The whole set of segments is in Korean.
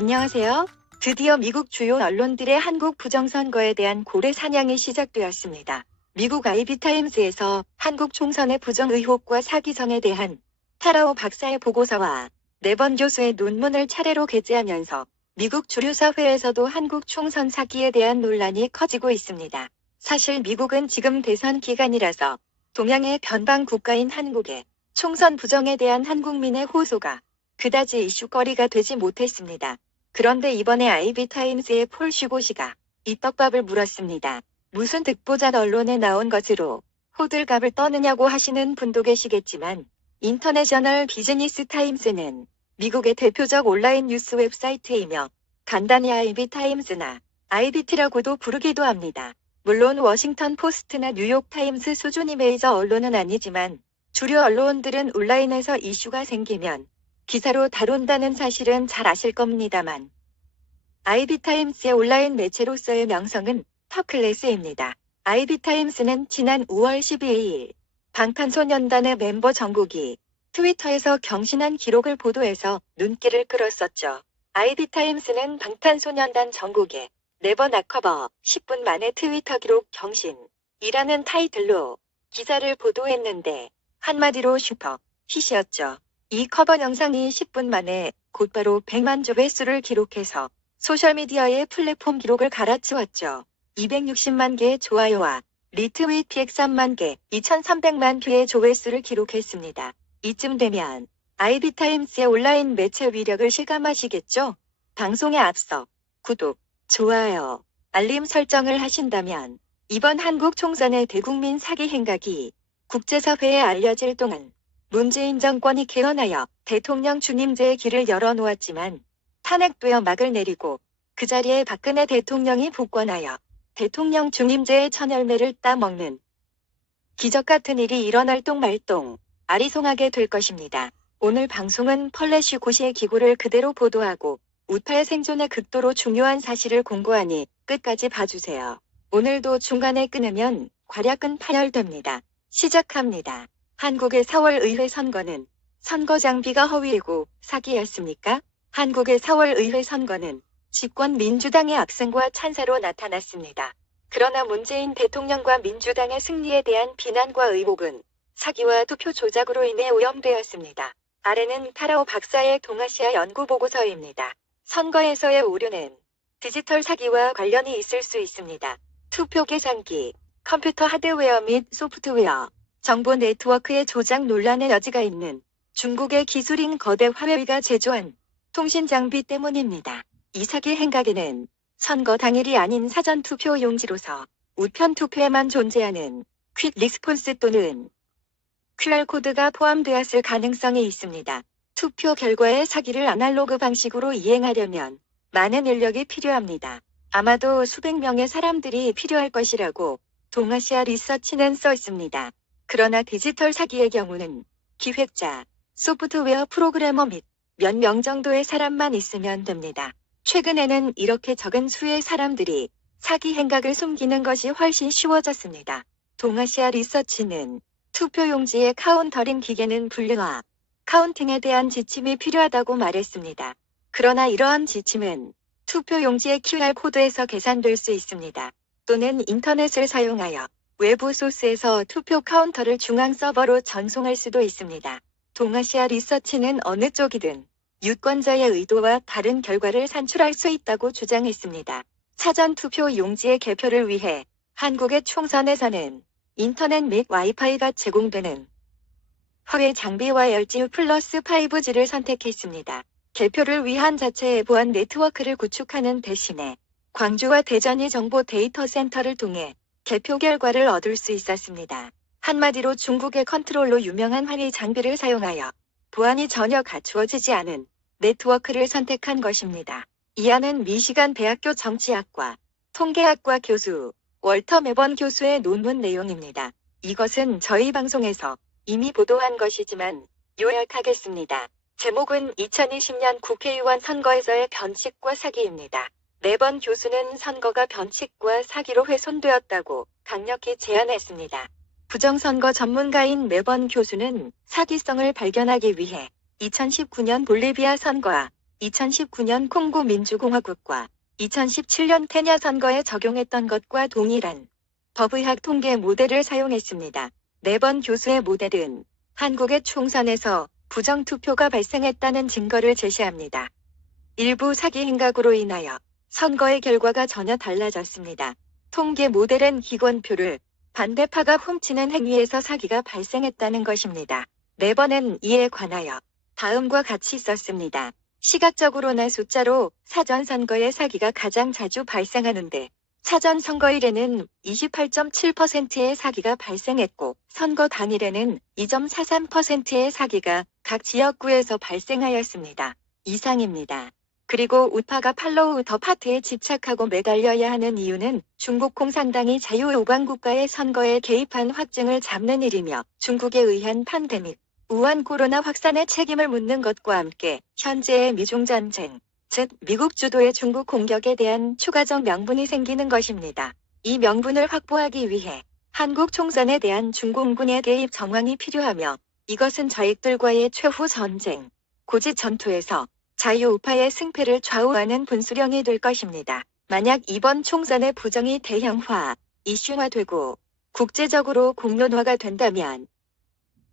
안녕하세요. 드디어 미국 주요 언론들의 한국 부정선거에 대한 고래 사냥이 시작되었습니다. 미국 IB타임스에서 한국 총선의 부정 의혹과 사기성에 대한 타라오 박사의 보고서와 네번 교수의 논문을 차례로 게재하면서 미국 주류 사회에서도 한국 총선 사기에 대한 논란이 커지고 있습니다. 사실 미국은 지금 대선 기간이라서 동양의 변방 국가인 한국의 총선 부정에 대한 한국민의 호소가 그다지 이슈거리가 되지 못했습니다. 그런데 이번에 IB타임스의 폴 슈고시가 이 떡밥을 물었습니다. 무슨 득보자 언론에 나온 것으로 호들갑을 떠느냐고 하시는 분도 계시겠지만 인터내셔널 비즈니스 타임스는 미국의 대표적 온라인 뉴스 웹사이트이며 간단히 IB타임스나 IBT라고도 부르기도 합니다. 물론 워싱턴 포스트나 뉴욕 타임스 수준의 메이저 언론은 아니지만 주류 언론들은 온라인에서 이슈가 생기면 기사로 다룬다는 사실은 잘 아실 겁니다만 IB타임스의 온라인 매체로서의 명성은 터클래스입니다. IB타임스는 지난 5월 12일 방탄소년단의 멤버 정국이 트위터에서 경신한 기록을 보도해서 눈길을 끌었었죠. IB타임스는 방탄소년단 정국의 네버 나커버 10분 만에 트위터 기록 경신이라는 타이틀로 기사를 보도했는데 한마디로 슈퍼 힛이었죠. 이 커버 영상이 10분 만에 곧바로 100만 조회수를 기록해서 소셜미디어의 플랫폼 기록을 갈아치웠죠. 260만 개의 좋아요와 리트윗 103만 개, 2300만 뷰의 조회수를 기록했습니다. 이쯤 되면 IB타임스의 온라인 매체 위력을 실감하시겠죠? 방송에 앞서 구독, 좋아요, 알림 설정을 하신다면 이번 한국 총선의 대국민 사기 행각이 국제사회에 알려질 동안 문재인 정권이 개헌하여 대통령 중임제의 길을 열어놓았지만 탄핵되어 막을 내리고 그 자리에 박근혜 대통령이 복권하여 대통령 중임제의 천열매를 따먹는 기적 같은 일이 일어날 똥말똥 아리송하게 될 것입니다. 오늘 방송은 펄레슈 고시의 기고를 그대로 보도하고 우파의 생존에 극도로 중요한 사실을 공고하니 끝까지 봐주세요. 오늘도 중간에 끊으면 괄약은 파열됩니다. 시작합니다. 한국의 4월 의회 선거는 선거 장비가 허위이고 사기였습니까? 한국의 4월 의회 선거는 집권 민주당의 압승과 찬사로 나타났습니다. 그러나 문재인 대통령과 민주당의 승리에 대한 비난과 의혹은 사기와 투표 조작으로 인해 오염되었습니다. 아래는 타라오 박사의 동아시아 연구 보고서입니다. 선거에서의 오류는 디지털 사기와 관련이 있을 수 있습니다. 투표 계산기, 컴퓨터 하드웨어 및 소프트웨어, 정보 네트워크의 조작 논란의 여지가 있는 중국의 기술인 거대 화웨이가 제조한 통신 장비 때문입니다. 이 사기 행각에는 선거 당일이 아닌 사전 투표 용지로서 우편 투표에만 존재하는 퀵 리스폰스 또는 QR코드가 포함되었을 가능성이 있습니다. 투표 결과의 사기를 아날로그 방식으로 이행하려면 많은 인력이 필요합니다. 아마도 수백 명의 사람들이 필요할 것이라고 동아시아 리서치는 써 있습니다. 그러나 디지털 사기의 경우는 기획자, 소프트웨어 프로그래머 및 몇 명 정도의 사람만 있으면 됩니다. 최근에는 이렇게 적은 수의 사람들이 사기 행각을 숨기는 것이 훨씬 쉬워졌습니다. 동아시아 리서치는 투표용지의 카운터링 기계는 분류와 카운팅에 대한 지침이 필요하다고 말했습니다. 그러나 이러한 지침은 투표용지의 QR코드에서 계산될 수 있습니다. 또는 인터넷을 사용하여 외부 소스에서 투표 카운터를 중앙 서버로 전송할 수도 있습니다. 동아시아 리서치는 어느 쪽이든 유권자의 의도와 다른 결과를 산출할 수 있다고 주장했습니다. 사전 투표 용지의 개표를 위해 한국의 총선에서는 인터넷 및 와이파이가 제공되는 허위 장비와 LTE 플러스 5G를 선택했습니다. 개표를 위한 자체의 보안 네트워크를 구축하는 대신에 광주와 대전의 정보 데이터 센터를 통해 개표 결과를 얻을 수 있었습니다. 한마디로 중국의 컨트롤로 유명한 화웨이 장비를 사용하여 보안이 전혀 갖추어지지 않은 네트워크를 선택한 것입니다. 이 안은 미시간 대학교 정치학과 통계학과 교수 월터 매번 교수의 논문 내용입니다. 이것은 저희 방송에서 이미 보도한 것이지만 요약하겠습니다. 제목은 2020년 국회의원 선거에서의 변칙과 사기입니다. 매번 교수는 선거가 변칙과 사기로 훼손되었다고 강력히 제안했습니다. 부정선거 전문가인 매번 교수는 사기성을 발견하기 위해 2019년 볼리비아 선거와 2019년 콩고 민주공화국과 2017년 케냐 선거에 적용했던 것과 동일한 법의학 통계 모델을 사용했습니다. 4번 교수의 모델은 한국의 총선에서 부정투표가 발생했다는 증거를 제시합니다. 일부 사기 행각으로 인하여 선거의 결과가 전혀 달라졌습니다. 통계 모델은 기권표를 반대파가 훔치는 행위에서 사기가 발생했다는 것입니다. 4번은 이에 관하여 다음과 같이 썼습니다. 시각적으로나 숫자로 사전선거의 사기가 가장 자주 발생하는데 사전선거일에는 28.7%의 사기가 발생했고 선거 당일에는 2.43%의 사기가 각 지역구에서 발생하였습니다. 이상입니다. 그리고 우파가 팔로우 더 파트에 집착하고 매달려야 하는 이유는 중국 공산당이 자유오방국가의 선거에 개입한 확증을 잡는 일이며 중국에 의한 팬데믹, 우한 코로나 확산의 책임을 묻는 것과 함께 현재의 미중전쟁, 즉 미국 주도의 중국 공격에 대한 추가적 명분이 생기는 것입니다. 이 명분을 확보하기 위해 한국 총선에 대한 중공군의 개입 정황이 필요하며 이것은 저익들과의 최후 전쟁, 고지 전투에서 자유우파의 승패를 좌우하는 분수령이 될 것입니다. 만약 이번 총선의 부정이 대형화, 이슈화되고 국제적으로 공론화가 된다면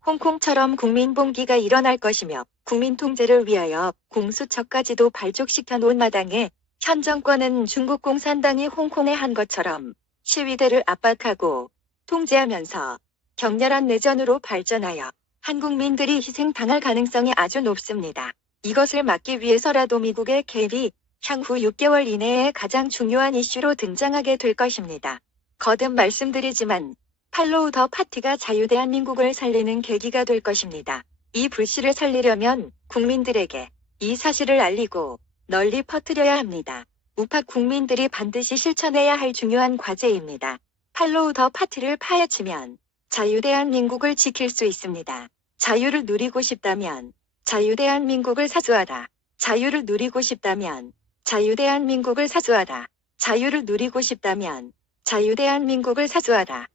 홍콩처럼 국민봉기가 일어날 것이며 국민 통제를 위하여 공수처까지도 발족시켜 놓은 마당에 현 정권은 중국 공산당이 홍콩에 한 것처럼 시위대를 압박하고 통제하면서 격렬한 내전으로 발전하여 한국민들이 희생당할 가능성이 아주 높습니다. 이것을 막기 위해서라도 미국의 개입이 향후 6개월 이내에 가장 중요한 이슈로 등장하게 될 것입니다. 거듭 말씀드리지만 팔로우 더 파티가 자유대한민국을 살리는 계기가 될 것입니다. 이 불씨를 살리려면 국민들에게 이 사실을 알리고 널리 퍼뜨려야 합니다. 우파 국민들이 반드시 실천해야 할 중요한 과제입니다. 팔로우 더 파티를 파헤치면 자유대한민국을 지킬 수 있습니다. 자유를 누리고 싶다면 자유대한민국을 사수하라. 자유를 누리고 싶다면 자유대한민국을 사수하라. 자유를 누리고 싶다면 자유대한민국을 사수하라.